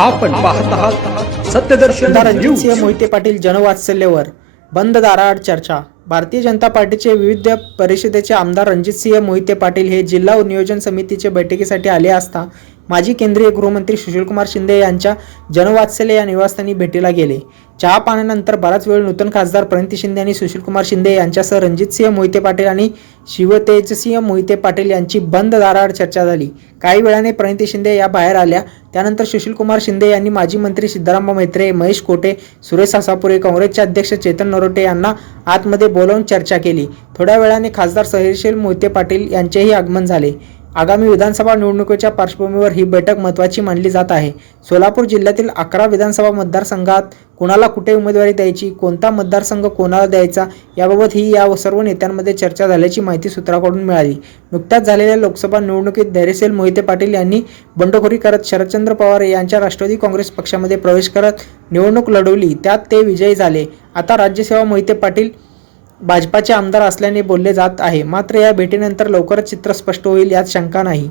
आपण पाहत आहात सत्यदर्शन आमदार रणजित न्यूज सिंह मोहिते पाटील जनवात्सल्यवर बंद दाराआड चर्चा. भारतीय जनता पार्टीचे विविध परिषदेचे आमदार रणजितसिंह मोहिते पाटील हे जिल्हा नियोजन समितीचे बैठकीसाठी आले असता माजी केंद्रीय गृहमंत्री सुशीलकुमार शिंदे यांच्या जनवात्सल्य या निवासस्थानी भेटीला गेले. चहा पाण्यानंतर बराच वेळ नूतन खासदार प्रणिती शिंदे आणि सुशीलकुमार शिंदे यांच्यासह रणजितसिंह मोहिते पाटील आणि शिवतेजसिंह मोहिते पाटील यांची बंद दाराआड चर्चा झाली. काही वेळाने प्रणिती शिंदे या बाहेर आल्या. त्यानंतर सुशीलकुमार शिंदे यांनी माजी मंत्री सिद्धाराम मैत्रे महेश कोटे सुरेश सासापुरे काँग्रेसचे अध्यक्ष चेतन नरोटे यांना आतमध्ये बोलावून चर्चा केली. थोड्या वेळाने खासदार सहिशील मोहिते पाटील यांचेही आगमन झाले. आगामी विधानसभा निवडणुकीच्या पार्श्वभूमीवर ही बैठक महत्त्वाची मानली जात आहे. सोलापूर जिल्ह्यातील अकरा विधानसभा मतदारसंघात कोणाला कुठे उमेदवारी द्यायची कोणता मतदारसंघ कोणाला द्यायचा याबाबत ही या सर्व नेत्यांमध्ये चर्चा झाल्याची माहिती सूत्राकडून मिळाली. नुकत्याच झालेल्या लोकसभा निवडणुकीत धैर्यसेल मोहिते पाटील यांनी बंडखोरी करत शरदचंद्र पवार यांच्या राष्ट्रवादी काँग्रेस पक्षामध्ये प्रवेश करत निवडणूक लढवली त्यात ते विजयी झाले. आता राज्यसेवा मोहिते पाटील भाजपाचे आमदार असल्याने बोलले जात आहे. मात्र या भेटीनंतर लवकरच चित्र स्पष्ट होईल यात शंका नाही.